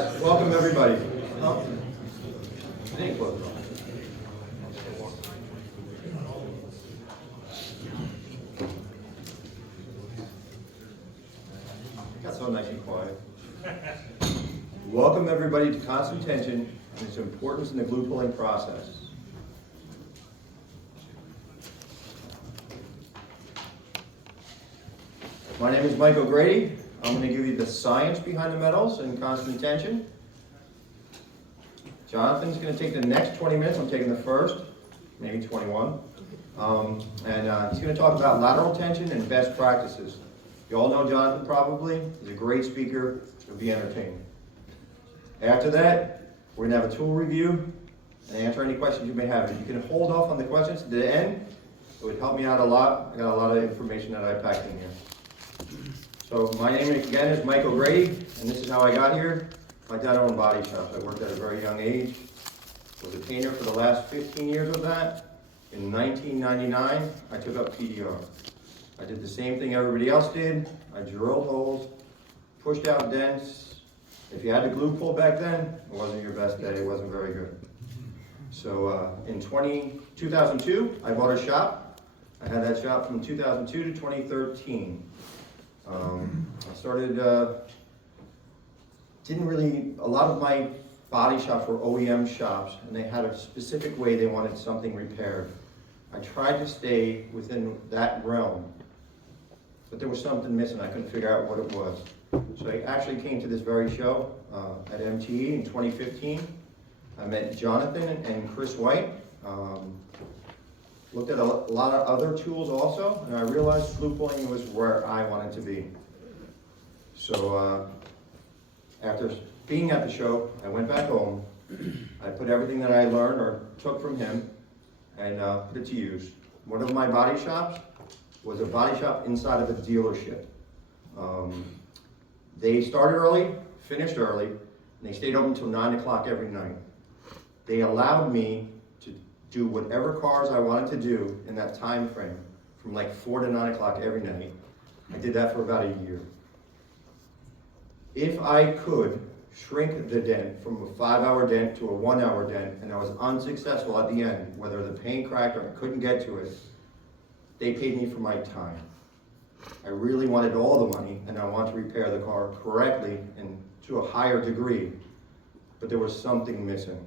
Welcome everybody. Got so nice and quiet. Welcome everybody to constant tension and its importance in the glue pulling process. My name is Mike O'Grady. I'm going to give you the science behind the metals and constant tension. Jonathan's going to take the next 20 minutes. I'm taking the first, maybe 21. He's going to talk about lateral tension and best practices. You all know Jonathan probably. He's a great speaker. He'll be entertaining. After that, we're going to have a tool review and answer any questions you may have. If you can hold off on the questions to the end, it would help me out a lot. I got a lot of information that I packed in here. So my name again is Mike O'Grady, and this is how I got here. My dad owned body shops. I worked at a very young age. Was a painter for the last 15 years of that. In 1999, I took up PDR. I did the same thing everybody else did. I drilled holes, pushed out dents. If you had to glue pull back then, it wasn't your best day. It wasn't very good. So in 2002, I bought a shop. I had that shop from 2002 to 2013. I started, a lot of my body shops were OEM shops, and they had a specific way they wanted something repaired. I tried to stay within that realm, but there was something missing. I couldn't figure out what it was. So I actually came to this very show at MTE in 2015. I met Jonathan and Chris White. Looked at a lot of other tools also, and I realized glue pulling was where I wanted to be. So after being at the show, I went back home. I put everything that I learned or took from him and put it to use. One of my body shops was a body shop inside of a dealership. They started early, finished early, and they stayed open until 9 o'clock every night. They allowed me to do whatever cars I wanted to do in that time frame, from like 4 to 9 o'clock every night. I did that for about a year. If I could shrink the dent from a 5-hour dent to a 1-hour dent, and I was unsuccessful at the end, whether the paint cracked or I couldn't get to it, they paid me for my time. I really wanted all the money, and I wanted to repair the car correctly and to a higher degree, but there was something missing.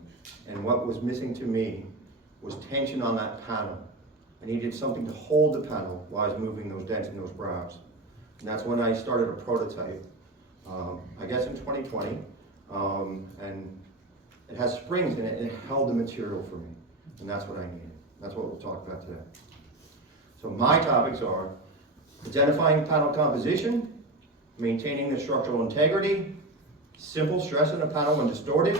And what was missing to me was tension on that panel. I needed something to hold the panel while I was moving those dents and those brows. And that's when I started a prototype, I guess in 2020. And it has springs in it, and it held the material for me. And that's what I needed. That's what we'll talk about today. So my topics are identifying panel composition, maintaining the structural integrity, simple stress in a panel when distorted,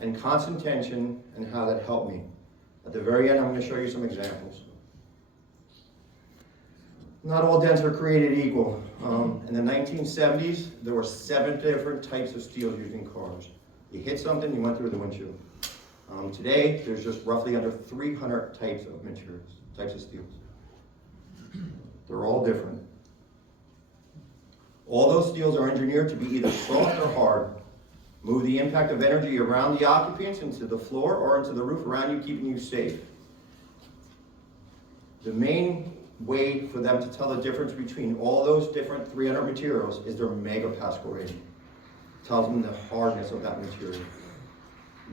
and constant tension and how that helped me. At the very end, I'm going to show you some examples. Not all dents are created equal. In the 1970s, there were 7 different types of steels used in cars. You hit something, you went through the windshield. Today, there's just roughly under 300 types of materials, types of steels. They're all different. All those steels are engineered to be either soft or hard. Move the impact of energy around the occupants into the floor or into the roof around you, keeping you safe. The main way for them to tell the difference between all those different 300 materials is their megapascal rating. It tells them the hardness of that material.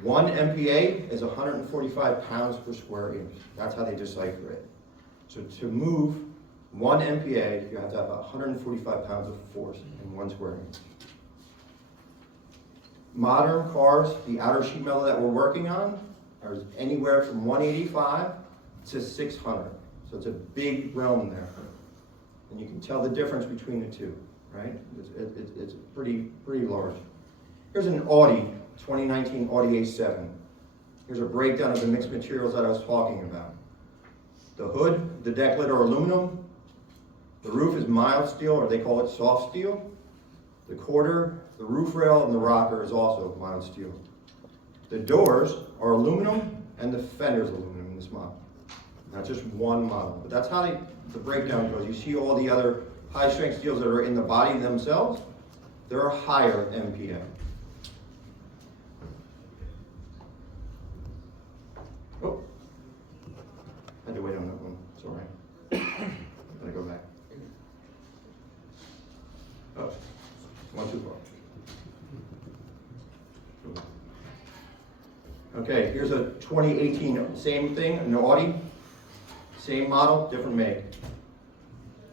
1 MPa is 145 pounds per square inch. That's how they decipher it. So to move 1 MPa, you have to have 145 pounds of force in 1 square inch. Modern cars, the outer sheet metal that we're working on, are anywhere from 185 to 600. So it's a big realm there. And you can tell the difference between the two, right? It's pretty large. Here's an Audi, 2019 Audi A7. Here's a breakdown of the mixed materials that I was talking about. The hood, the deck lid are aluminum. The roof is mild steel, or they call it soft steel. The quarter, the roof rail, and the rocker is also mild steel. The doors are aluminum, and the fender's aluminum in this model. Not just one model, but that's how the breakdown goes. You see all the other high-strength steels that are in the body themselves, they're a higher MPa. Okay, here's a 2018, same thing, an Audi, same model, different make.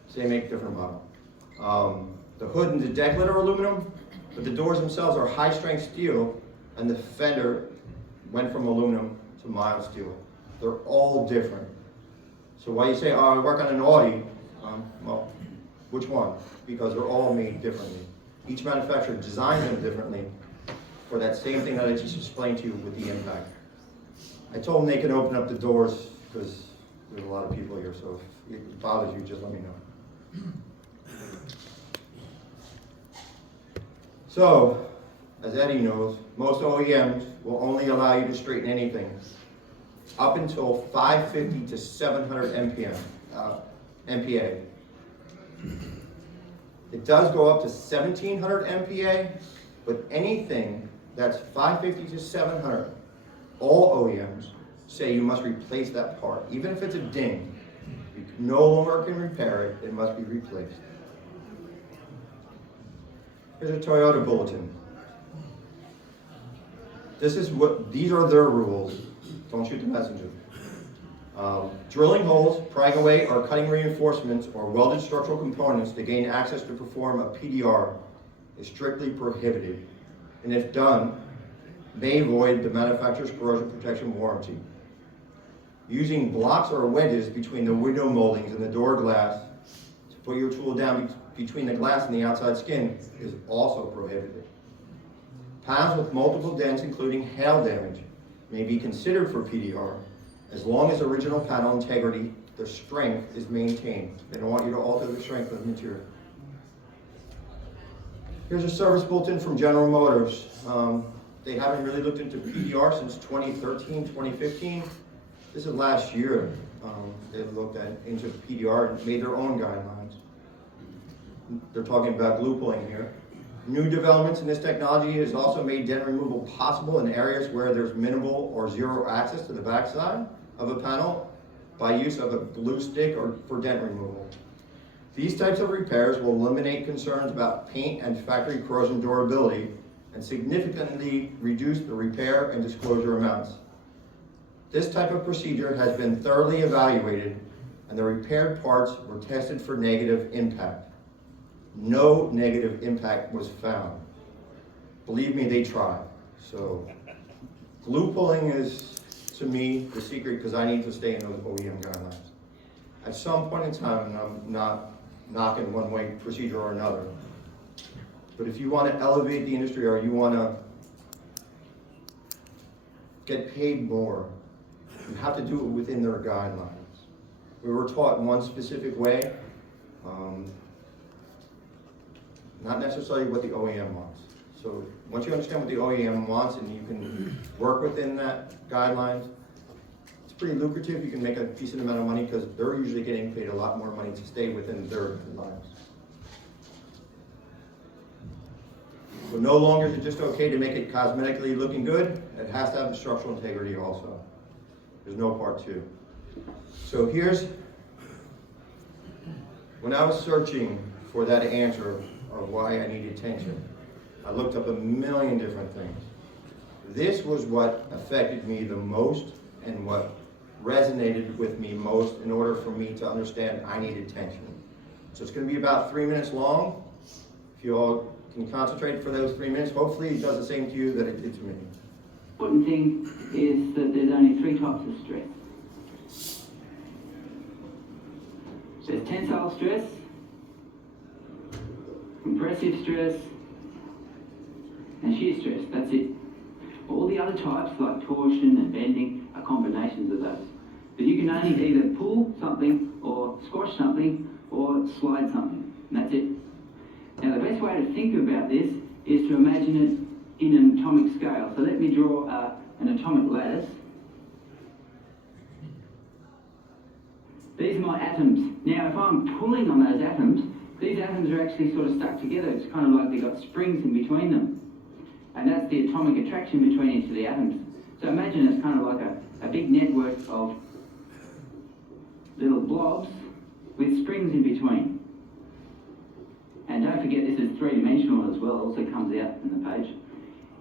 Same make, different model. The hood and the deck lid are aluminum, but the doors themselves are high-strength steel, and the fender went from aluminum to mild steel. They're all different. So why you say, oh, I work on an Audi, well, which one? Because they're all made differently. Each manufacturer designs them differently for that same thing that I just explained to you with the impact. I told them they could open up the doors because there's a lot of people here, so if it bothers you, just let me know. So, as Eddie knows, most OEMs will only allow you to straighten anything up until 550 to 700 MPa. It does go up to 1700 MPa, but anything that's 550 to 700, all OEMs say you must replace that part. Even if it's a ding, you no longer can repair it, it must be replaced. Here's a Toyota bulletin. These are their rules. Don't shoot the messenger. Drilling holes, prying away, or cutting reinforcements or welded structural components to gain access to perform a PDR is strictly prohibited, and if done, may void the manufacturer's corrosion protection warranty. Using blocks or wedges between the window moldings and the door glass to put your tool down between the glass and the outside skin is also prohibited. Panels with multiple dents, including hail damage, may be considered for PDR as long as original panel integrity, the strength, is maintained. They don't want you to alter the strength of the material. Here's a service bulletin from General Motors. They haven't really looked into PDR since 2013, 2015. This is last year. They've looked into PDR and made their own guidelines. They're talking about glue pulling here. New developments in this technology has also made dent removal possible in areas where there's minimal or zero access to the backside of a panel by use of a glue stick or for dent removal. These types of repairs will eliminate concerns about paint and factory corrosion durability and significantly reduce the repair and disclosure amounts. This type of procedure has been thoroughly evaluated and the repaired parts were tested for negative impact. No negative impact was found. Believe me, they tried. So glue pulling is, to me, the secret because I need to stay in those OEM guidelines. At some point in time, and I'm not knocking one way procedure or another, but if you want to elevate the industry or you want to get paid more, you have to do it within their guidelines. We were taught in one specific way, not necessarily what the OEM wants. So once you understand what the OEM wants and you can work within that guidelines, it's pretty lucrative. You can make a decent amount of money because they're usually getting paid a lot more money to stay within their guidelines. So no longer is it just okay to make it cosmetically looking good, it has to have the structural integrity also. There's no part two. So here's, when I was searching for that answer of why I needed tension, I looked up a million different things. This was what affected me the most and what resonated with me most in order for me to understand I needed tension. So it's going to be about 3 minutes long. If you all can concentrate for those 3 minutes, hopefully it does the same to you that it did to me. The important thing is that there's only 3 types of stress. There's tensile stress, compressive stress, and shear stress. That's it. All the other types, like torsion and bending, are combinations of those. But you can only either pull something, or squash something, or slide something. And that's it. Now, the best way to think about this is to imagine it in an atomic scale. So let me draw an atomic lattice. These are my atoms. Now, if I'm pulling on those atoms, these atoms are actually sort of stuck together. It's kind of like they've got springs in between them. And that's the atomic attraction between each of the atoms. So imagine it's kind of like a big network of little blobs with springs in between. And don't forget, this is three-dimensional as well. It also comes out in the page.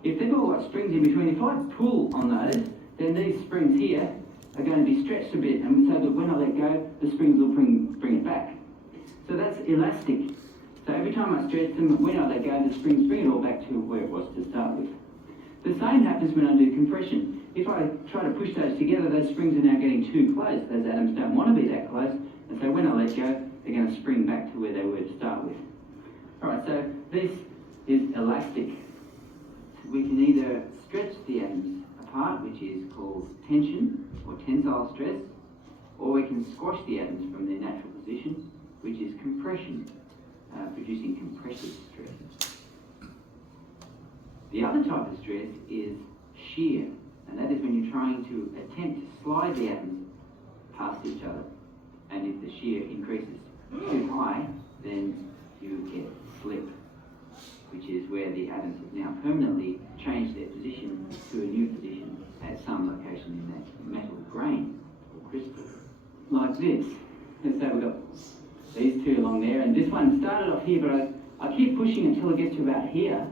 if they've all got springs in between, if I pull on those, then these springs here are going to be stretched a bit, and so that when I let go, the springs will bring it back. So that's elastic. So every time I stretch them, when I let go, the springs bring it all back to where it was to start with. The same happens when I do compression. If I try to push those together, those springs are now getting too close. Those atoms don't want to be that close, and so when I let go, they're going to spring back to where they were to start with. Alright, so this is elastic. We can either stretch the atoms apart, which is called tension or tensile stress, or we can squash the atoms from their natural position, which is compression, producing compressive stress. The other type of stress is shear, and that is when you're trying to attempt to slide the atoms past each other. And if the shear increases too high, then you get slip, which is where the atoms have now permanently changed their position to a new position at some location in that metal grain or crystal. Like this. Let's say we've got these two along there, and this one started off here, but I keep pushing until it gets to about here.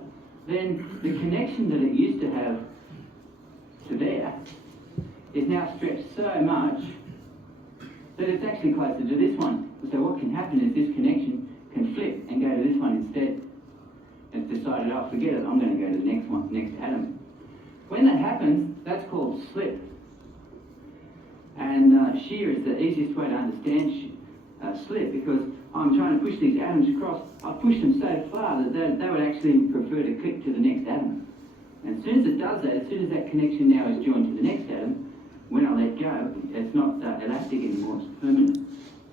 Then the connection that it used to have to there is now stretched so much that it's actually closer to this one. So what can happen is this connection can flip and go to this one instead. It's decided, oh, forget it, I'm going to go to the next one, next atom. When that happens, that's called slip. And shear is the easiest way to understand slip, because I'm trying to push these atoms across. I push them so far that they would actually prefer to click to the next atom. And as soon as it does that, as soon as that connection now is joined to the next atom, when I let go, it's not elastic anymore, it's permanent.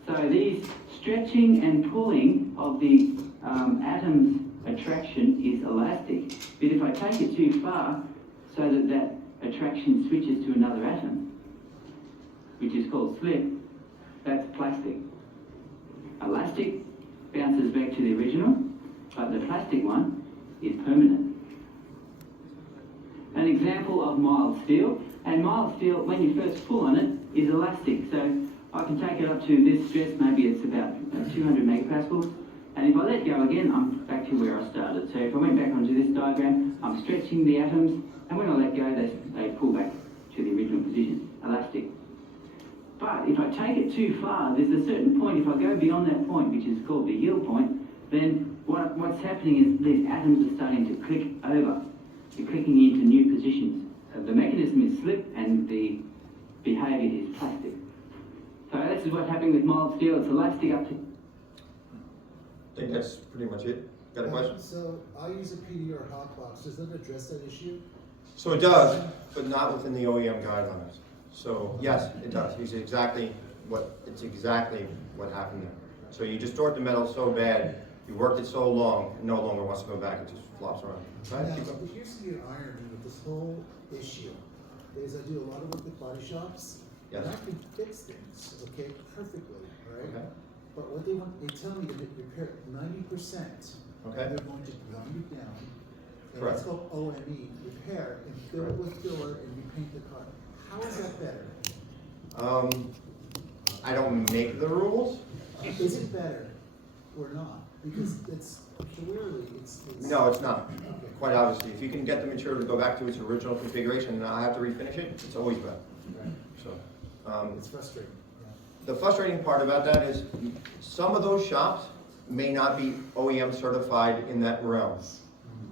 So these stretching and pulling of the atom's attraction is elastic. But if I take it too far, so that that attraction switches to another atom, which is called slip, that's plastic. Elastic bounces back to the original, but the plastic one is permanent. An example of mild steel, and mild steel, when you first pull on it, is elastic. So I can take it up to this stress, maybe it's about 200 megapascals, and if I let go again, I'm back to where I started. So if I went back onto this diagram, I'm stretching the atoms, and when I let go, they pull back to the original position, elastic. But if I take it too far, there's a certain point, if I go beyond that point, which is called the yield point, then what's happening is these atoms are starting to click over. They're clicking into new positions. The mechanism is slip and the behaviour is plastic. So this is what's happening with mild steel. It's elastic up to... I think that's pretty much it. Got a question? So I use a PD or a hot box. Does that address that issue? So it does, but not within the OEM guidelines. So yes, it does. It's exactly what happened there. So you distort the metal so bad, you worked it so long, it no longer wants to go back, it just flops around. Right? Now, Keep going. there used to be an irony with this whole issue, is I do a lot of work with body shops, Yes. and I can fix things, okay, perfectly, all right? Okay. But what they tell me to repair 90%, Okay. they're going to grind it down, and Correct. that's called OME, repair, and fill it with filler and repaint the car. How is that better? I don't make the rules. Is it better or not? Because it's clearly, it's. No, it's not. Okay. Quite obviously, if you can get the material to go back to its original configuration and I have to refinish it, it's always better. Right. So, It's frustrating. the frustrating part about that is some of those shops may not be OEM certified in that realm.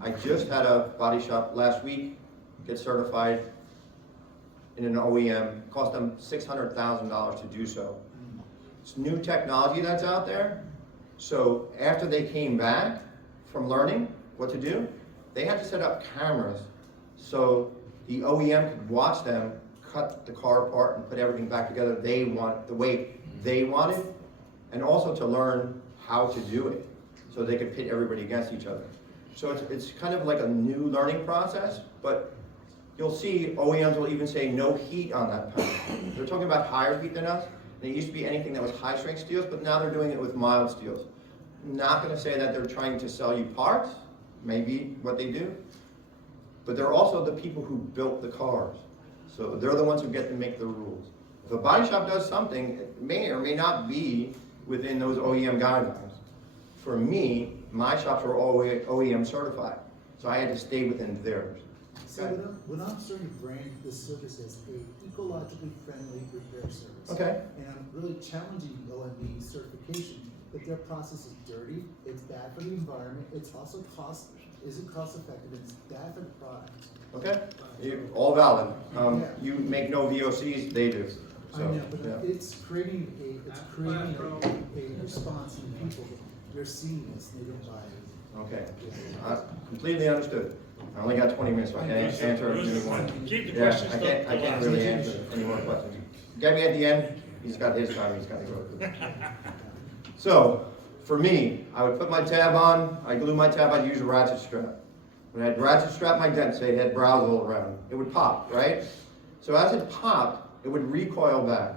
I just had a body shop last week get certified in an OEM. It cost them $600,000 to do so. It's new technology that's out there. So after they came back from learning what to do, they had to set up cameras so the OEM could watch them cut the car apart and put everything back together the way they wanted, and also to learn how to do it so they could pit everybody against each other. So it's kind of like a new learning process, but you'll see OEMs will even say no heat on that panel. They're talking about higher heat than us, and it used to be anything that was high strength steels, but now they're doing it with mild steels. I'm not gonna say that they're trying to sell you parts, maybe what they do, but they're also the people who built the cars. So they're the ones who get to make the rules. If a body shop does something, it may or may not be within those OEM guidelines. For me, my shops were all OEM certified, so I had to stay within theirs. So when I'm starting to brand this service as a ecologically friendly repair service. Okay. And I'm really challenging OMB certification, but their process is dirty, it's bad for the environment, it's also isn't cost effective, and it's bad for the product. Okay, all valid. Yeah. You make no VOCs, they do. I So, know, but yeah. it's creating a response in people. They're seeing this, and they don't buy it. Okay, completely understood. I only got 20 minutes, so I can't answer any more. Keep the Yeah, questions I can't really answer any more questions. Get me at the end, he's got his time, he's got to go. So, for me, I would put my tab on, I glue my tab, I'd use a ratchet strap. When I had ratchet strap my dent, say it had browse all around, it would pop, right? So as it popped, it would recoil back,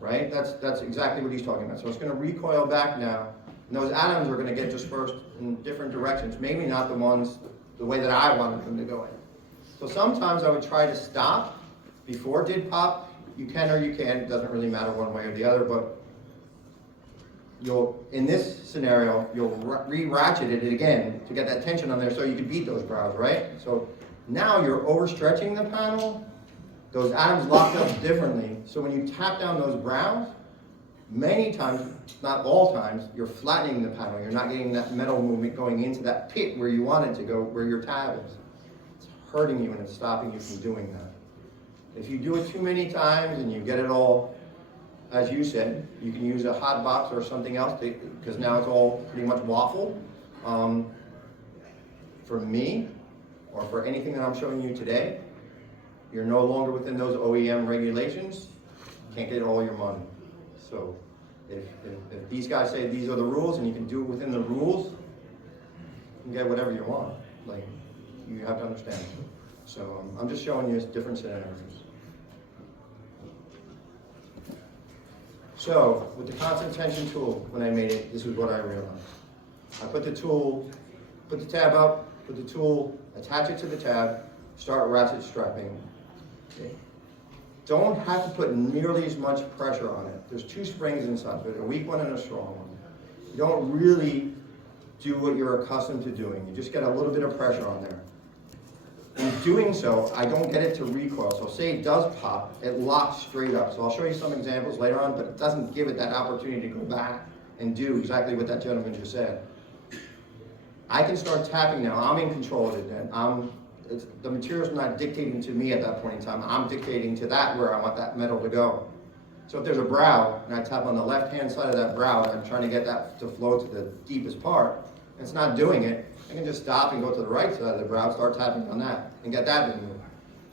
right? That's exactly what he's talking about. So it's going to recoil back now, and those atoms are going to get dispersed in different directions, maybe not the ones, the way that I wanted them to go in. So sometimes I would try to stop before it did pop. You can or you can't, it doesn't really matter one way or the other, but in this scenario, you'll re-ratchet it again to get that tension on there so you can beat those brows, right? So now you're overstretching the panel, those atoms locked up differently, so when you tap down those brows, many times, not all times, you're flattening the panel. You're not getting that metal movement going into that pit where you want it to go, where your tab is. It's hurting you and it's stopping you from doing that. If you do it too many times and you get it all, as you said, you can use a hot box or something else because now it's all pretty much waffled. For me, or for anything that I'm showing you today, you're no longer within those OEM regulations, can't get all your money. So if these guys say these are the rules and you can do it within the rules, you can get whatever you want. Like, you have to understand. So I'm just showing you different scenarios. So with the constant tension tool, when I made it, this is what I realized. I put the tab up, put the tool, attach it to the tab, start ratchet strapping. Okay. Don't have to put nearly as much pressure on it. There's two springs inside, but a weak one and a strong one. You don't really do what you're accustomed to doing. You just get a little bit of pressure on there. In doing so, I don't get it to recoil. So say it does pop, it locks straight up. So I'll show you some examples later on, but it doesn't give it that opportunity to go back and do exactly what that gentleman just said. I can start tapping now. I'm in control of it then. The material's not dictating to me at that point in time. I'm dictating to that where I want that metal to go. So if there's a brow, and I tap on the left-hand side of that brow, and I'm trying to get that to flow to the deepest part, and it's not doing it, I can just stop and go to the right side of the brow, start tapping on that, and get that to move.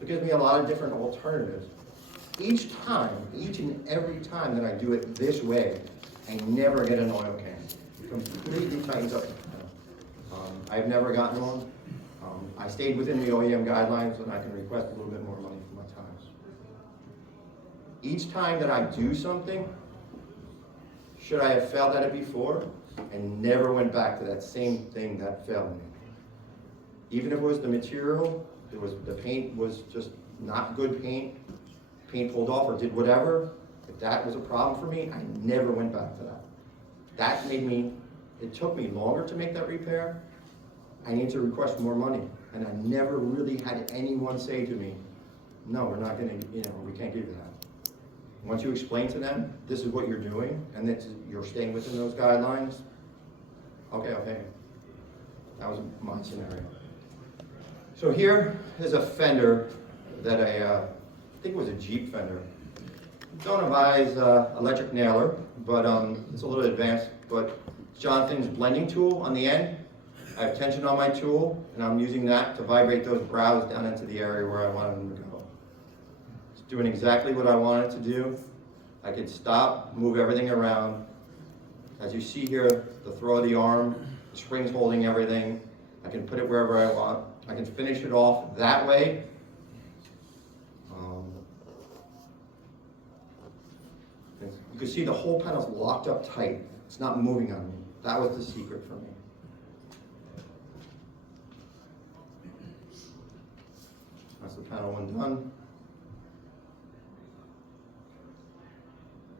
It gives me a lot of different alternatives. Each and every time that I do it this way, I never get an oil can. It completely tightens up the panel. I've never gotten one. I stayed within the OEM guidelines, and I can request a little bit more money for my time. Each time that I do something, should I have failed at it before, I never went back to that same thing that failed me. Even if it was the material, the paint was just not good paint pulled off or did whatever, if that was a problem for me, I never went back to that. That made me, it took me longer to make that repair. I need to request more money. And I never really had anyone say to me, no, we're not gonna, we can't give you that. Once you explain to them, this is what you're doing, and that you're staying within those guidelines, okay. That was my scenario. So here is a fender that I think it was a Jeep fender. Don't advise electric nailer, but it's a little advanced, but Jonathan's blending tool on the end. I have tension on my tool, and I'm using that to vibrate those brows down into the area where I wanted them to go. It's doing exactly what I wanted to do. I could stop, move everything around. As you see here, the throw of the arm, the spring's holding everything. I can put it wherever I want. I can finish it off that way. You can see the whole panel's locked up tight. It's not moving on me. That was the secret for me. That's the panel one done.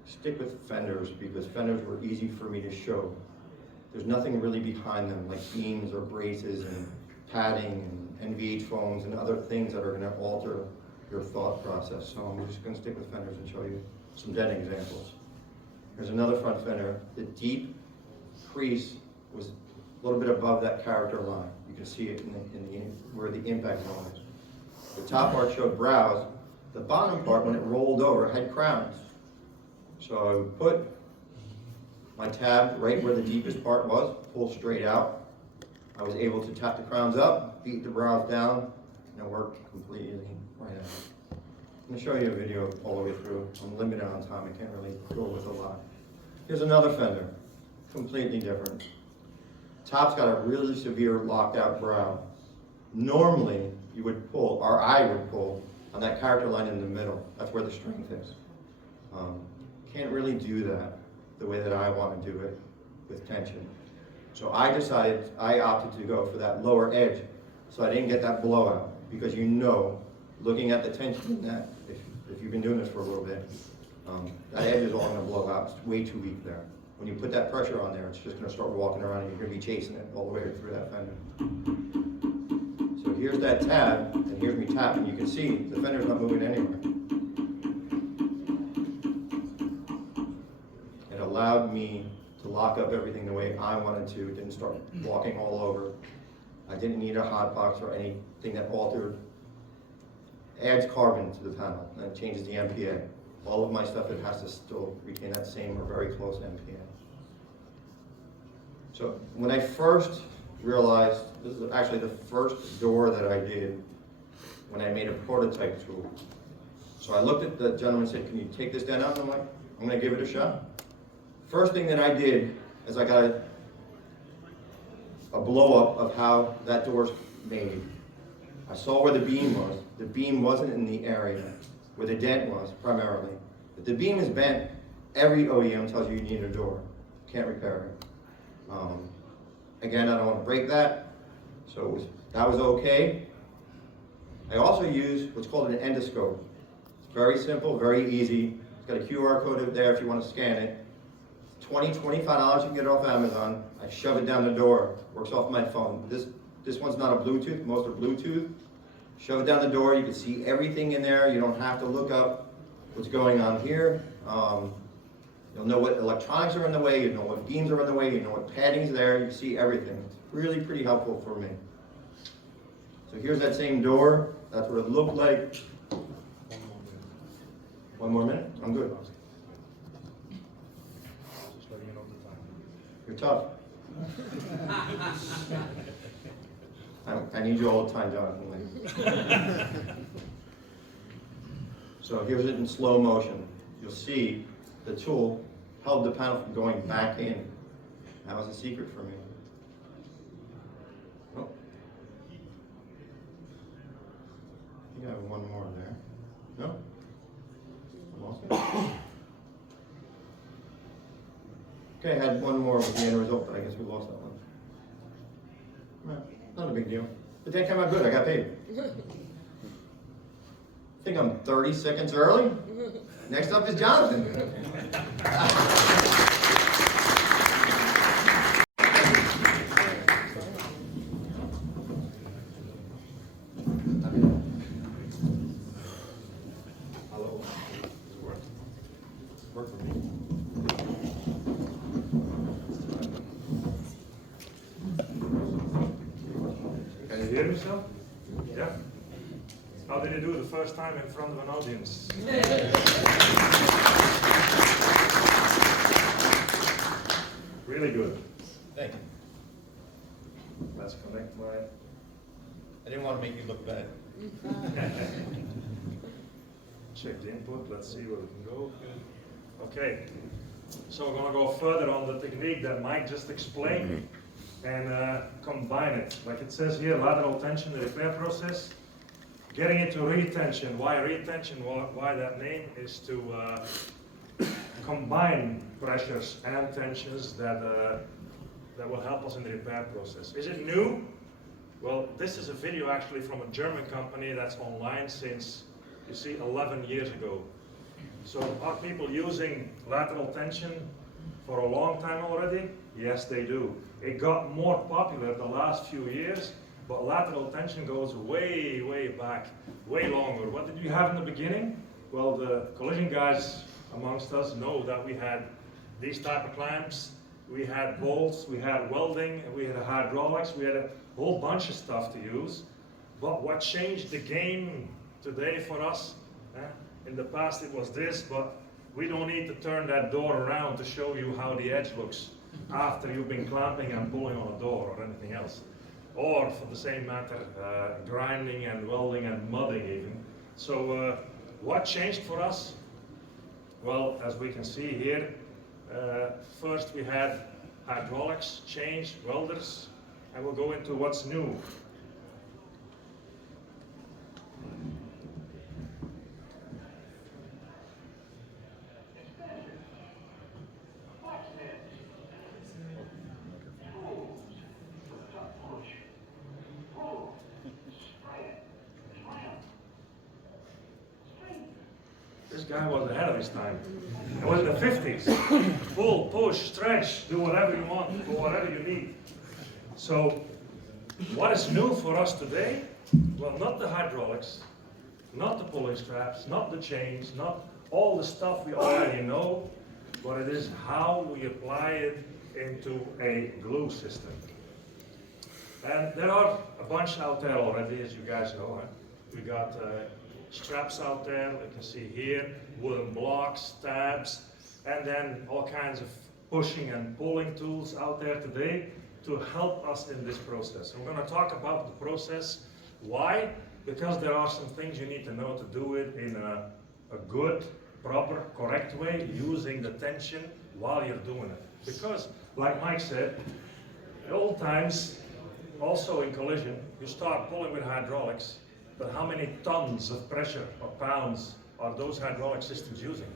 Stick with fenders because fenders were easy for me to show. There's nothing really behind them like beams or braces and padding and NVH foams and other things that are gonna alter your thought process. So I'm just gonna stick with fenders and show you some dent examples. Here's another front fender. The deep crease was a little bit above that character line. You can see it where the impact zone is. The top part showed brows. The bottom part, when it rolled over, had crowns. So I would put my tab right where the deepest part was, pull straight out. I was able to tap the crowns up, beat the brows down, and it worked completely right out. I'm going to show you a video all the way through. I'm limited on time, I can't really go with a lot. Here's another fender, completely different. Top's got a really severe locked out brow. Normally, you would pull, or I would pull, on that character line in the middle. That's where the strength is. Can't really do that the way that I want to do it with tension. So I opted to go for that lower edge, so I didn't get that blowout, because you know, looking at the tension in that, if you've been doing this for a little bit, that edge is all going to blow out. It's way too weak there. When you put that pressure on there, it's just going to start walking around and you're going to be chasing it all the way through that fender. So here's that tab, and here's me tapping. You can see the fender's not moving anywhere. It allowed me to lock up everything the way I wanted to. It didn't start walking all over. I didn't need a hot box or anything that adds carbon to the panel and changes the MPA. All of my stuff, it has to still retain that same or very close MPA. So when I first realized, this is actually the first door that I did when I made a prototype tool. So I looked at the gentleman and said, can you take this down? And I'm like, I'm gonna give it a shot. First thing that I did is I got a blow up of how that door's made. I saw where the beam was. The beam wasn't in the area where the dent was primarily. If the beam is bent, every OEM tells you you need a door. Can't repair it. Again, I don't want to break that, so that was okay. I also use what's called an endoscope. It's very simple, very easy. It's got a QR code there if you want to scan it. $20, $25, you can get it off Amazon. I shove it down the door, works off my phone. This one's not a Bluetooth, most are Bluetooth. Shove it down the door, you can see everything in there. You don't have to look up what's going on here. You'll know what electronics are in the way, you know what beams are in the way, you know what padding's there, you see everything. It's really pretty helpful for me. So here's that same door, that's what it looked like. One more minute? I'm good. You're tough. I need you all the time, Jonathan. So here's it in slow motion. You'll see the tool held the panel from going back in. That was a secret for me. Oh. I think I have one more there. No? I lost it? Okay, I had one more with the end result, but I guess we lost that one. Well, not a big deal. But that came out good, I got paid. I think I'm 30 seconds early. Next up is Jonathan. Hello. Does it work? Work for me. Can you hear yourself? Yeah. How did you do the first time in front of an audience? Really good. Thank you. Let's connect my... I didn't want to make you look bad. Check the input, let's see where we can go. Okay, so we're going to go further on the technique that Mike just explained and combine it. Like it says here, lateral tension, the repair process. Getting into retention. Why retention? Why that name is to combine pressures and tensions that will help us in the repair process. Is it new? Well, this is a video actually from a German company that's online since, you see, 11 years ago. So are people using lateral tension for a long time already? Yes, they do. It got more popular the last few years but lateral tension goes way, way back, way longer. What did we have in the beginning? Well, the collision guys amongst us know that we had these type of clamps, we had bolts, we had welding, and we had hydraulics, we had a whole bunch of stuff to use. But what changed the game today for us, in the past it was this, but we don't need to turn that door around to show you how the edge looks after you've been clamping and pulling on a door or anything else. Or for the same matter, grinding and welding and mudding even. So what changed for us? Well, as we can see here, first we had hydraulics change, welders, and we'll go into what's new. This guy was ahead of his time. It was in the 50s. Pull, push, stretch, do whatever you want, do whatever you need. So, what is new for us today? Well, not the hydraulics, not the pulling straps, not the chains, not all the stuff we already know, but it is how we apply it into a glue system. And there are a bunch out there already, as you guys know. We got straps out there, you can see here, wooden blocks, tabs, and then all kinds of pushing and pulling tools out there today to help us in this process. And we're going to talk about the process. Why? Because there are some things you need to know to do it in a good, proper, correct way, using the tension while you're doing it. Because, like Mike said, in old times, also in collision, you start pulling with hydraulics, but how many tons of pressure or pounds are those hydraulic systems using?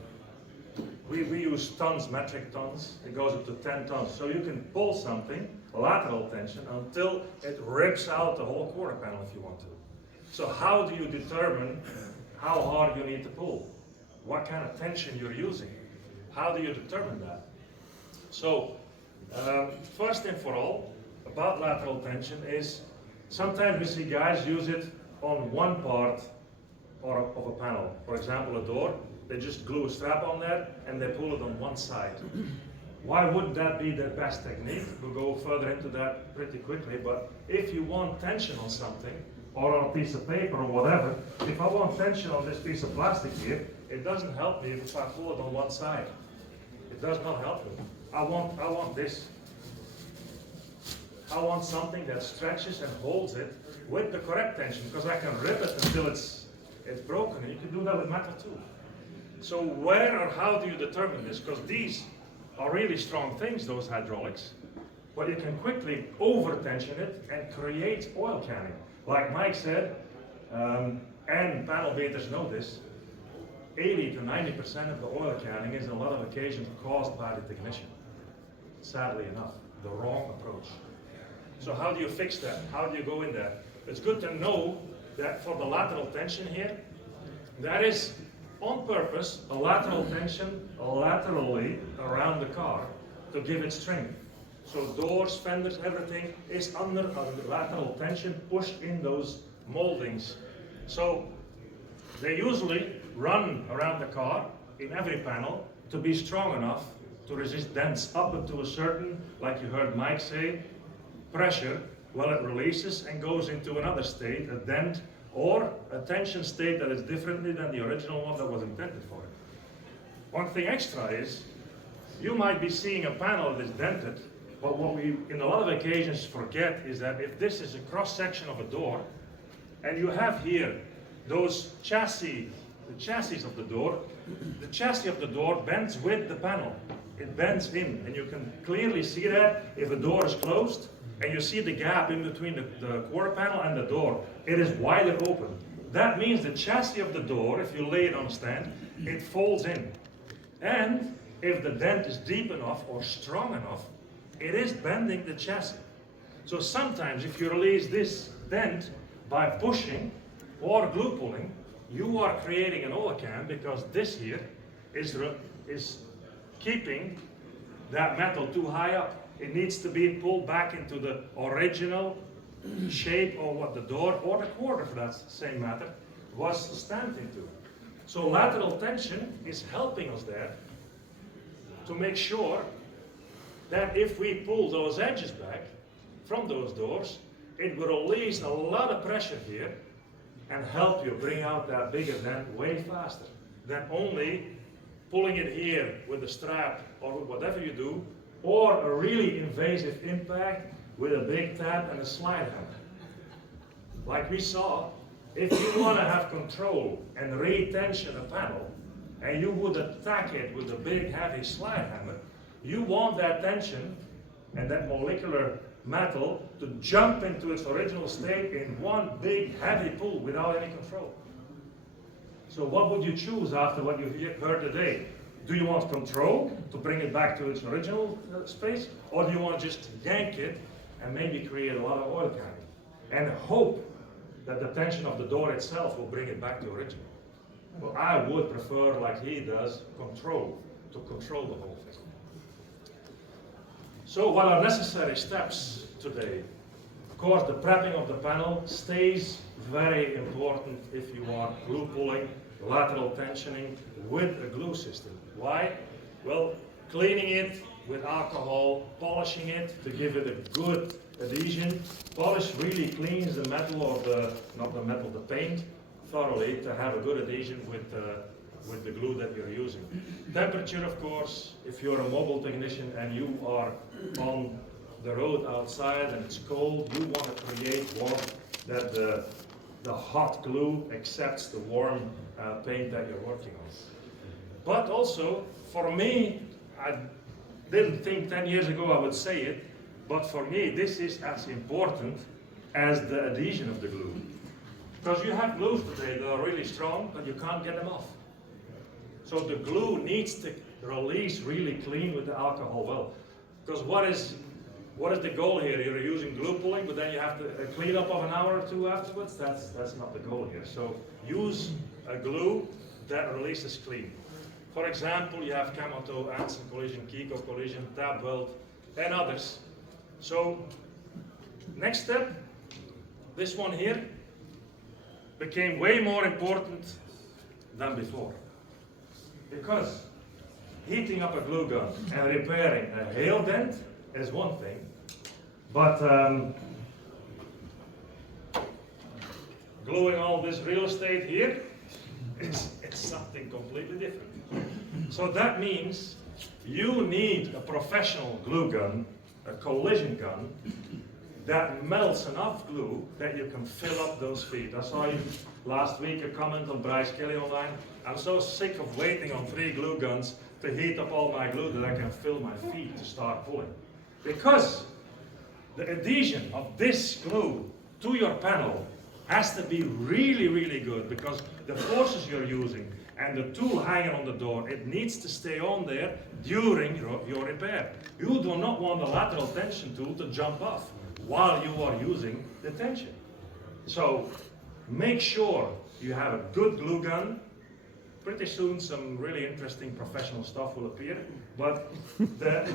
We use tons, metric tons. It goes up to 10 tons. So you can pull something, lateral tension, until it rips out the whole quarter panel if you want to. So how do you determine how hard you need to pull? What kind of tension you're using? How do you determine that? So first thing for all, about lateral tension is sometimes we see guys use it on one part of a panel. For example, a door, they just glue a strap on there and they pull it on one side. Why wouldn't that be the best technique? We'll go further into that pretty quickly, but if you want tension on something, or on a piece of paper or whatever, if I want tension on this piece of plastic here, it doesn't help me if I pull it on one side. It does not help me. I want this. I want something that stretches and holds it with the correct tension, because I can rip it until it's broken, and you can do that with metal too. So where or how do you determine this? Because these are really strong things, those hydraulics, but you can quickly over-tension it and create oil canning. Like Mike said, and panel beaters know this, 80 to 90% of the oil canning is on a lot of occasions caused by the technician. Sadly enough, the wrong approach. So how do you fix that? How do you go in there? It's good to know that for the lateral tension here, that is on purpose a lateral tension laterally around the car to give it strength. So doors, fenders, everything is under lateral tension pushed in those moldings. So they usually run around the car in every panel to be strong enough to resist dents up to a certain, like you heard Mike say, pressure. Well, it releases and goes into another state, a dent, or a tension state that is differently than the original one that was intended for it. One thing extra is, you might be seeing a panel that is dented, but what we, in a lot of occasions, forget is that if this is a cross-section of a door, and you have here those chassis, the chassis of the door bends with the panel. It bends in, and you can clearly see that if a door is closed, and you see the gap in between the quarter panel and the door, it is wider open. That means the chassis of the door, if you lay it on a stand, it folds in. And if the dent is deep enough or strong enough, it is bending the chassis. So sometimes if you release this dent by pushing or glue pulling, you are creating an oil can, because this here is keeping that metal too high up. It needs to be pulled back into the original shape of what the door or the quarter for that same matter was stamped into. So lateral tension is helping us there to make sure that if we pull those edges back from those doors, it will release a lot of pressure here and help you bring out that bigger dent way faster than only pulling it here with a strap or whatever you do, or a really invasive impact with a big tab and a slide hammer. Like we saw, if you want to have control and retension a panel, and you would attack it with a big heavy slide hammer, you want that tension and that molecular metal to jump into its original state in one big heavy pull without any control. So what would you choose after what you heard today? Do you want control to bring it back to its original space, or do you want to just yank it and maybe create a lot of oil candy and hope that the tension of the door itself will bring it back to original? Well, I would prefer, like he does, control the whole thing. So what are necessary steps today? Of course, the prepping of the panel stays very important if you are glue pulling, lateral tensioning with a glue system. Why? Well, cleaning it with alcohol, polishing it to give it a good adhesion. Polish really cleans the metal or the paint thoroughly to have a good adhesion with the glue that you're using. Temperature, of course, if you're a mobile technician and you are on the road outside and it's cold, you want to create warmth that the hot glue accepts the warm paint that you're working on. But also, for me, I didn't think 10 years ago I would say it, but for me this is as important as the adhesion of the glue. Because you have glues today that are really strong, but you can't get them off. So the glue needs to release really clean with the alcohol well. Because what is the goal here? You're using glue pulling, but then you have to clean up of an hour or two afterwards. That's not the goal here. So use a glue that releases clean. For example, you have Kamoto, Anson Collision, Kiko Collision, Tab Weld, and others. So next step, this one here became way more important than before. Because heating up a glue gun and repairing a hail dent is one thing, but gluing all this real estate here, it's something completely different. So that means you need a professional glue gun, a collision gun, that melts enough glue that you can fill up those feet. I saw you last week a comment on Bryce Kelly online. I'm so sick of waiting on 3 glue guns to heat up all my glue that I can fill my feet to start pulling. Because the adhesion of this glue to your panel has to be really, really good, because the forces you're using and the tool hanging on the door, it needs to stay on there during your repair. You do not want the lateral tension tool to jump off while you are using the tension. So make sure you have a good glue gun. Pretty soon some really interesting professional stuff will appear, but the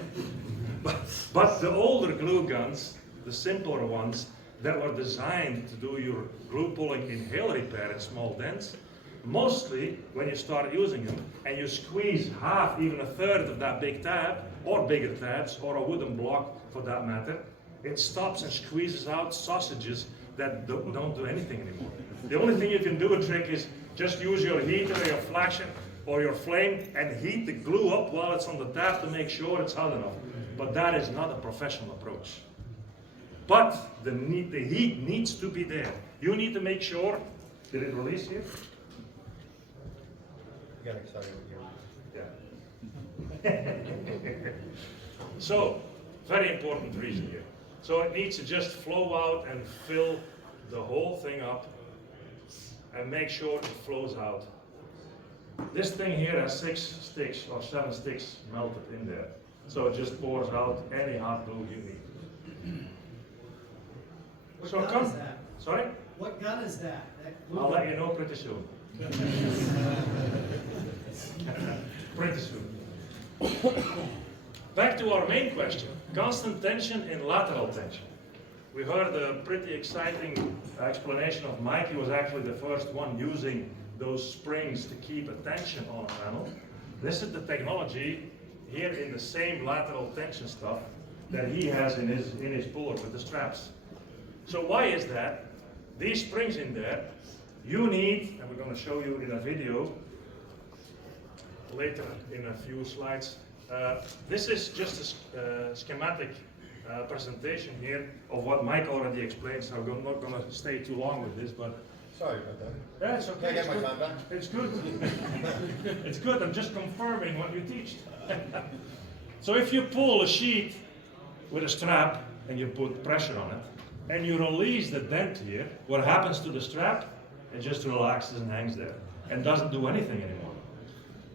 older glue guns, the simpler ones that were designed to do your glue pulling in hail repair in small dents, mostly when you start using them and you squeeze half, even a third of that big tab, or bigger tabs, or a wooden block for that matter, it stops and squeezes out sausages that don't do anything anymore. The only thing you can do, a trick, is just use your heater or your flasher or your flame and heat the glue up while it's on the tab to make sure it's hot enough. But that is not a professional approach. But the heat needs to be there. You need to make sure, did it release here? You got excited with Yeah. So, very important reason here. So it needs to just flow out and fill the whole thing up and make sure it flows out. This thing here has 6 sticks or 7 sticks melted in there. So it just pours out any hot glue you need. What So gun is that? Sorry? What gun is that? I'll let you know pretty soon. Pretty soon. Back to our main question, constant tension in lateral tension. we heard a pretty exciting explanation of Mike. He was actually the first one using those springs to keep a tension on a panel. This is the technology here in the same lateral tension stuff that he has in his puller with the straps. So why is that? These springs in there, you need, and we're going to show you in a video later in a few slides. This is just a schematic presentation here of what Mike already explained, so I'm not going to stay too long with this, but Sorry about that. yeah, it's okay. Can I get my time back? It's good. It's good. I'm just confirming what you teach. So if you pull a sheet with a strap and you put pressure on it, and you release the dent here, what happens to the strap? It just relaxes and hangs there and doesn't do anything anymore.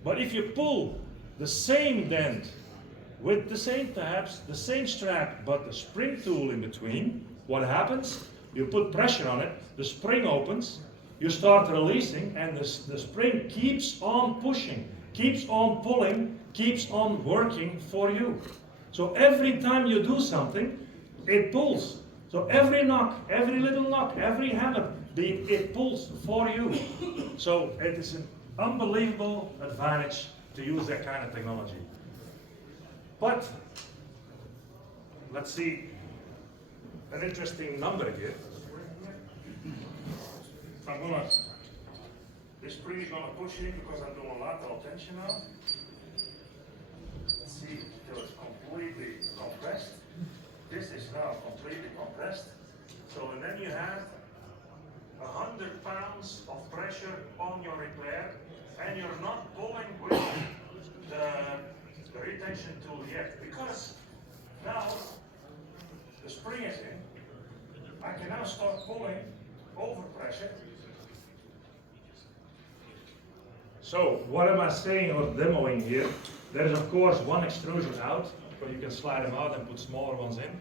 But if you pull the same dent with the same tabs, the same strap, but the spring tool in between, what happens? You put pressure on it, the spring opens, you start releasing, and the spring keeps on pushing, keeps on pulling, keeps on working for you. So every time you do something, it pulls. So every knock, every little knock, every hammer beat, it pulls for you. So it is an unbelievable advantage to use that kind of technology. But let's see an interesting number here. This spring is going to push in because I'm doing lateral tension now. Let's see till it's completely compressed. This is now completely compressed. So, and then you have 100 pounds of pressure on your repair, and you're not pulling with the retention tool yet, because now the spring is in. I can now start pulling over pressure. So what am I saying or demoing here? There is of course one extrusion out, but you can slide them out and put smaller ones in.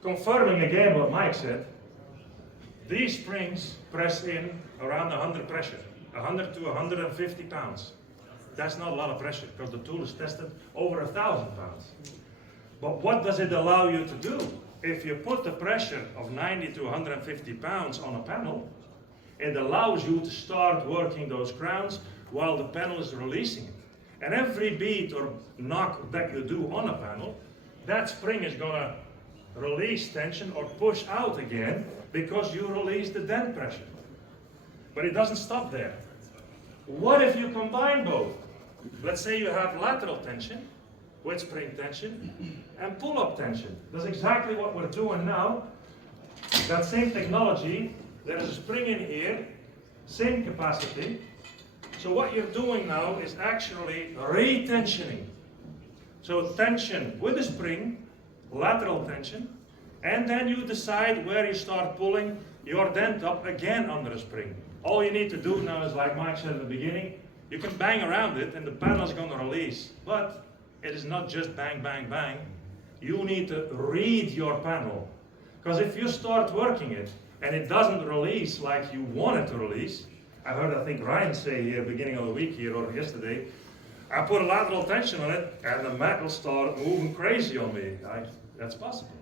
Confirming again what Mike said, these springs press in around 100 pressure, 100 to 150 pounds. That's not a lot of pressure because the tool is tested over 1,000 pounds. But what does it allow you to do? If you put the pressure of 90 to 150 pounds on a panel, it allows you to start working those crowns while the panel is releasing it. And every beat or knock that you do on a panel, that spring is going to release tension or push out again because you release the dent pressure. But it doesn't stop there. What if you combine both? Let's say you have lateral tension with spring tension and pull-up tension. That's exactly what we're doing now. That same technology, there is a spring in here, same capacity. So what you're doing now is actually retensioning. So tension with the spring, lateral tension, and then you decide where you start pulling your dent up again under a spring. All you need to do now is, like Mike said at the beginning, you can bang around it and the panel is going to release. But it is not just bang, bang, bang. You need to read your panel. Because if you start working it and it doesn't release like you want it to release, I heard, I think Ryan say here beginning of the week here or yesterday, I put a lateral tension on it and the metal started moving crazy on me. That's possible.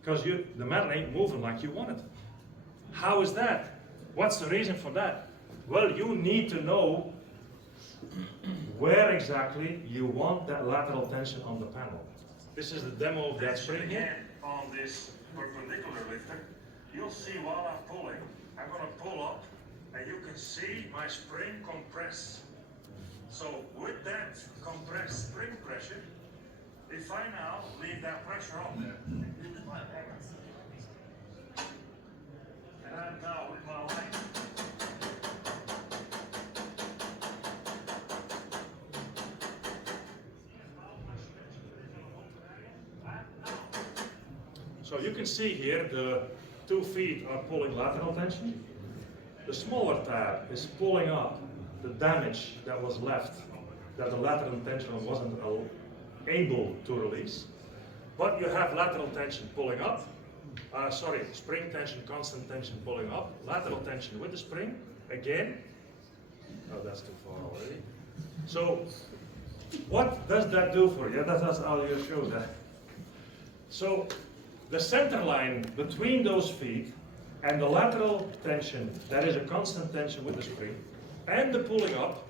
Because the metal ain't moving like you want it. How is that? What's the reason for that? Well, you need to know where exactly you want that lateral tension on the panel. This is the demo of that spring here. On this perpendicular lifter, you'll see while I'm pulling, I'm going to pull up and you can see my spring compress. So with that compressed spring pressure, if I now leave that pressure on there, and I'm now with my line, so you can see here the 2 feet are pulling lateral tension. The smaller tab is pulling up the damage that was left, that the lateral tension wasn't able to release. But you have lateral tension pulling up, spring tension, constant tension pulling up, lateral tension with the spring, again. Oh, that's too far already. So, what does that do for you? That's how you show that. So, the center line between those feet and the lateral tension, that is a constant tension with the spring, and the pulling up,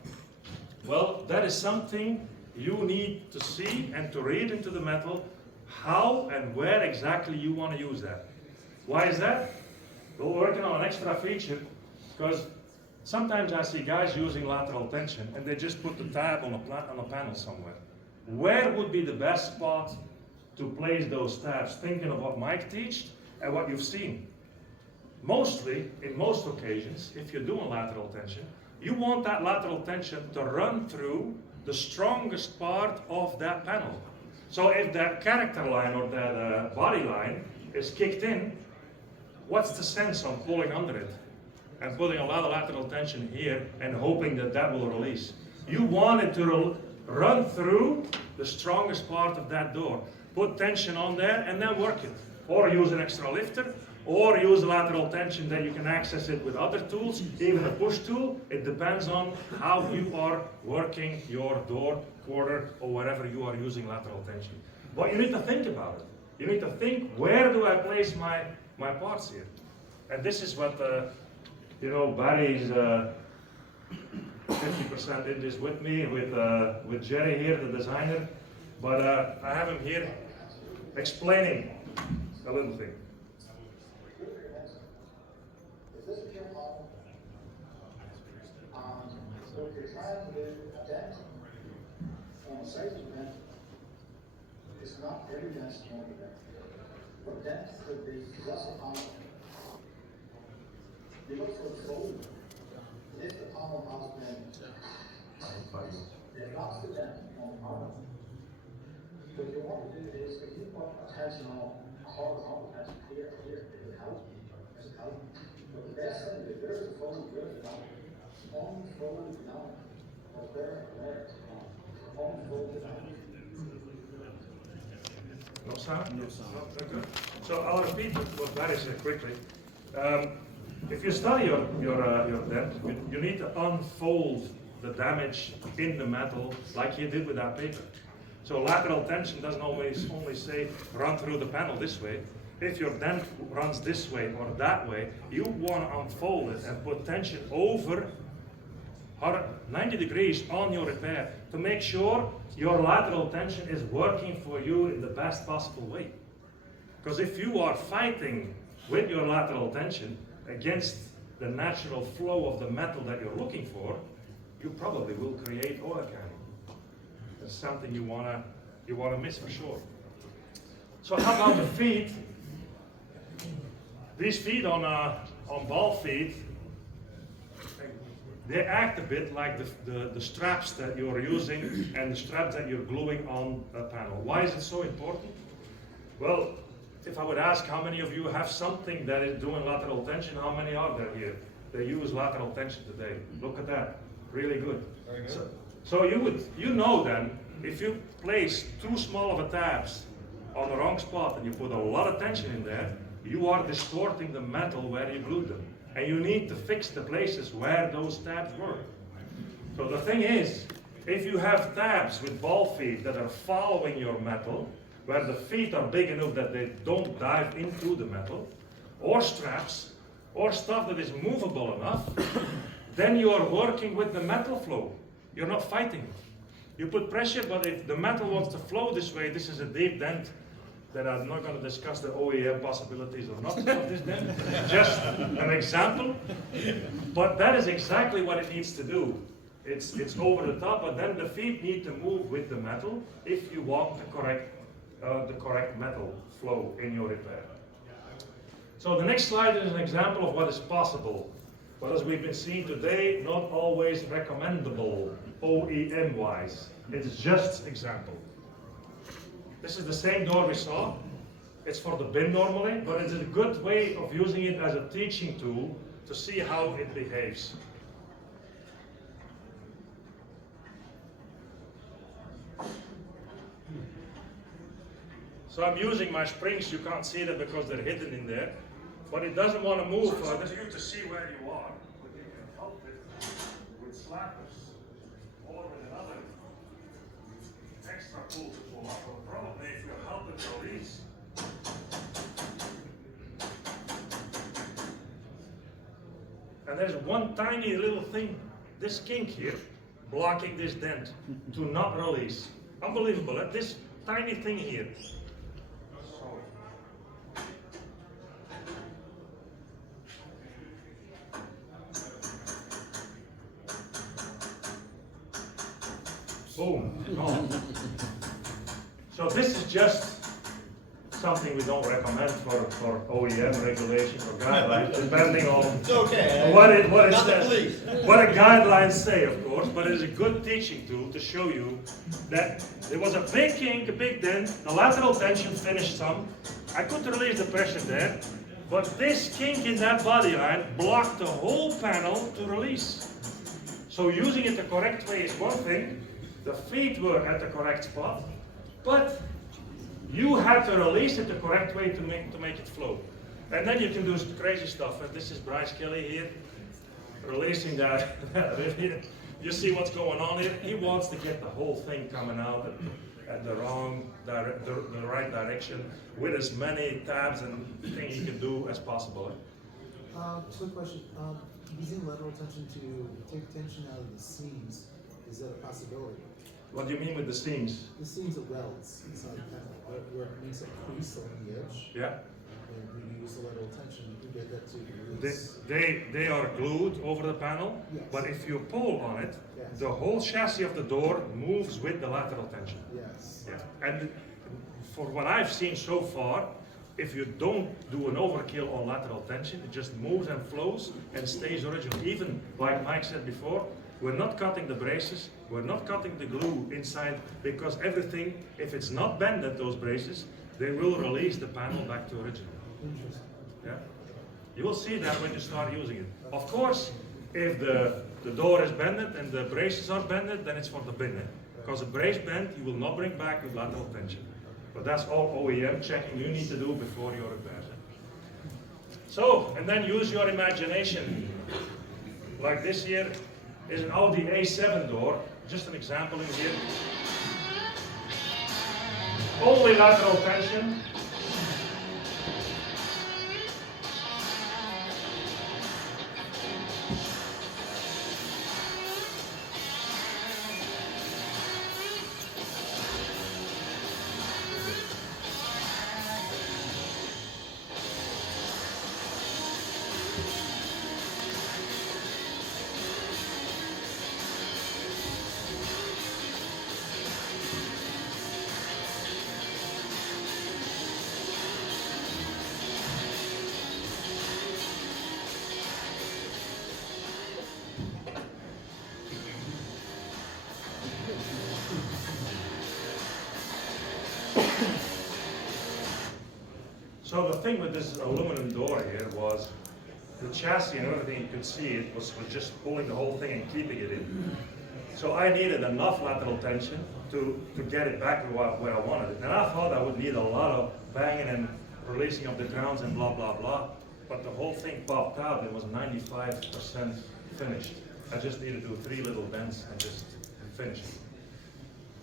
well, that is something you need to see and to read into the metal how and where exactly you want to use that. Why is that? We're working on an extra feature because sometimes I see guys using lateral tension and they just put the tab on a panel somewhere. Where would be the best spot to place those tabs, thinking of what Mike teached and what you've seen? Mostly, in most occasions, if you're doing lateral tension, you want that lateral tension to run through the strongest part of that panel. So if that character line or that body line is kicked in, what's the sense on pulling under it and putting a lot of lateral tension here and hoping that that will release? You want it to run through the strongest part of that door. Put tension on there and then work it. Or use an extra lifter, or use lateral tension that you can access it with other tools, even a push tool. It depends on how you are working your door, quarter, or wherever you are using lateral tension. But you need to think about it. You need to think, where do I place my parts here? And this is what, Barry's 50% in this with me, with Jerry here, the designer. But I have him here explaining a little thing. This is your model. So if you're trying to do a dent on a safety vent, it's not every dent's going to be there. But dent could be less common. You look for the fold. If the column has been, it knocks the dent on the column. What you want to do is, if you put a tension on a horizontal tension here, it would help. It would help. But the best thing is, there's a fold good down. Unfold down. Or there. Unfold down. No sound? No sound. No, good. So I'll repeat what Barry said quickly. If you study your dent, you need to unfold the damage in the metal like you did with that paper. So lateral tension doesn't always only say run through the panel this way. If your dent runs this way or that way, you want to unfold it and put tension over 90 degrees on your repair to make sure your lateral tension is working for you in the best possible way. Because if you are fighting with your lateral tension against the natural flow of the metal that you're looking for, you probably will create oil canning. That's something you wanna miss for sure. So how about the feet? These feet on ball feet, they act a bit like the straps that you're using and the straps that you're gluing on a panel. Why is it so important? Well, if I would ask how many of you have something that is doing lateral tension, how many are there here? They use lateral tension today. Look at that, really good. Very good. So you know then, if you place too small of a tabs on the wrong spot and you put a lot of tension in there, you are distorting the metal where you glued them. And you need to fix the places where those tabs were. So the thing is, if you have tabs with ball feet that are following your metal, where the feet are big enough that they don't dive into the metal, or straps, or stuff that is movable enough, then you are working with the metal flow. You're not fighting. You put pressure, but if the metal wants to flow this way, this is a deep dent that I'm not going to discuss the OEM possibilities or not of this dent. Just an example. But that is exactly what it needs to do. It's over the top, but then the feet need to move with the metal if you want the correct metal flow in your repair. So the next slide is an example of what is possible. But as we've been seeing today, not always recommendable OEM-wise. It's just example. This is the same door we saw. It's for the bin normally, but it's a good way of using it as a teaching tool to see how it behaves. So I'm using my springs. You can't see them because they're hidden in there, but it doesn't want to move further. So you to see where you are, but you can help it with slappers or with another extra tool to pull up. Or probably if you're helping release, and there's one tiny little thing, this kink here, blocking this dent to not release. Unbelievable, this tiny thing here. Boom. Gone. So this is just something we don't recommend for OEM regulations or guidelines, depending on It's okay. what it Not the says, police. what the guidelines say, of course. But it is a good teaching tool to show you that there was a big kink, a big dent. The lateral tension finished some. I could release the pressure there, but this kink in that body line blocked the whole panel to release. So using it the correct way is one thing. The feet were at the correct spot, but you had to release it the correct way to make it flow. And then you can do crazy stuff. And this is Bryce Kelly here, releasing that. You see what's going on here? He wants to get the whole thing coming out at the right direction with as many tabs and things he can do as possible. Quick question. Using lateral tension to take tension out of the seams, is that a possibility? What do you mean with the seams? The seams of welds inside the panel, where it makes a crease along the edge, Yeah. and when you use the lateral tension, you get that to release. They are glued over the panel, Yes. but if you pull on it, Yes. the whole chassis of the door moves with the lateral tension. Yes. Yeah. And for what I've seen so far, if you don't do an overkill on lateral tension, it just moves and flows and stays original. Even like Mike said before, we're not cutting the braces, we're not cutting the glue inside, because everything, if it's not bended, those braces, they will release the panel back to original. Interesting. Yeah? You will see that when you start using it. Of course, if the door is bended and the braces are bended, then it's for the bin. Because a brace bend, you will not bring back with lateral tension. But that's all OEM checking you need to do before your repair. So, and then use your imagination. Like this here is an Audi A7 door, just an example in here. Only lateral tension. So the thing with this aluminum door here was the chassis and everything, you could see it was just pulling the whole thing and keeping it in. So I needed enough lateral tension to get it back to where I wanted it. And I thought I would need a lot of banging and releasing of the grounds and blah, blah, blah. But the whole thing popped out. It was 95% finished. I just needed to do 3 little bends and just finish it.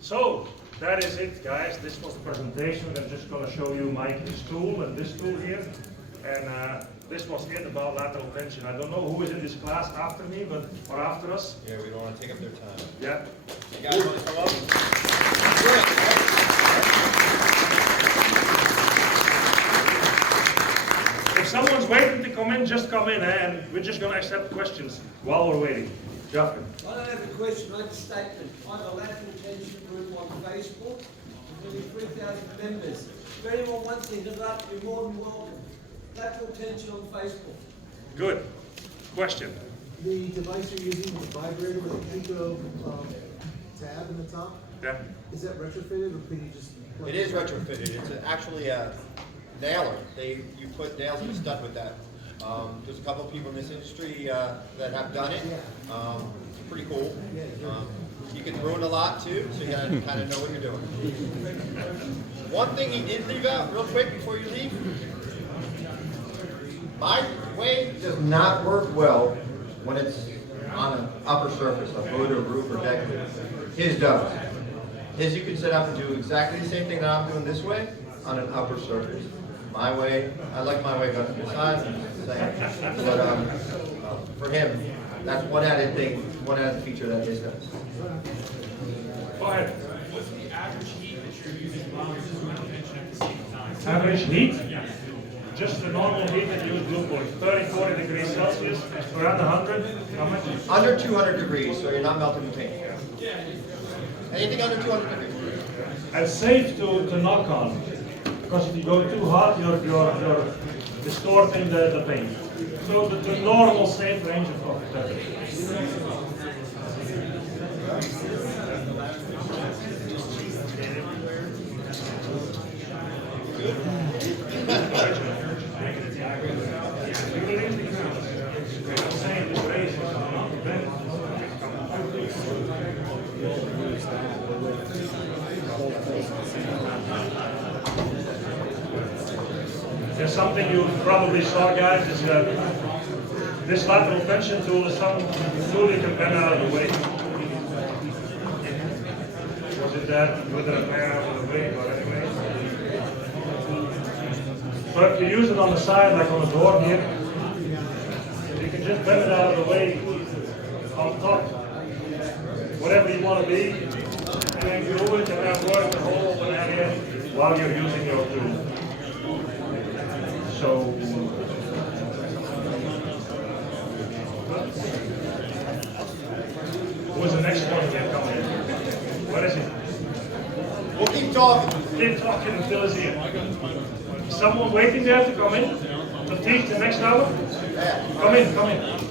So that is it, guys. This was the presentation. I'm just going to show you Mike's tool and this tool here. And this was it about lateral tension. I don't know who is in this class after me, but or after us. Yeah, we don't want to take up their time. Yeah. You guys want to come up? If someone's waiting to come in, just come in, and we're just going to accept questions while we're waiting. Jeffrey. I don't have a question, I have a statement. I have a lateral tension group on Facebook, nearly 3,000 members. If anyone wants to hit up, you're more than welcome. Lateral tension on Facebook. Good. Question. The device you're using with the vibrator with a Pico tab in the top, Yeah. is that retrofitted or can you just? It is retrofitted. It's actually a nailer. You put nails and stud with that. There's a couple of people in this industry that have done it. It's pretty cool. You can ruin a lot too, so you gotta kind of know what you're doing. One thing he did leave out real quick before you leave. My way does not work well when it's on an upper surface, a hood or roof or deck lid. His does. His you can set up and do exactly the same thing that I'm doing this way on an upper surface. My way, I like my way better. Besides, I'm just saying. But for him. That's one added thing, one added feature that this does. Go ahead. What's the average heat that you're using while you're doing mention at the same time? Average heat? Yeah. Just the normal heat that you use glue for, 30, 40 degrees Celsius, around 100, how much? Under 200 degrees, so you're not melting the paint. Anything under 200 degrees. It's safe to knock on, because if you go too hot, you're distorting the paint. So the normal safe range of temperature. There's something you probably saw, guys, is that this lateral tension tool is some tool you can bend out of the way. Was it that with a man out of the way, but anyway. So if you use it on the side, like on the door here, you can just bend it out of the way on top. Whatever you want to be, and then glue it and then work the whole area while you're using your tool. So, who's the next one here coming in? Where is he? We'll keep talking. Keep talking until he's here. Someone waiting there to come in? To teach the next hour? Yeah. Come in, come in.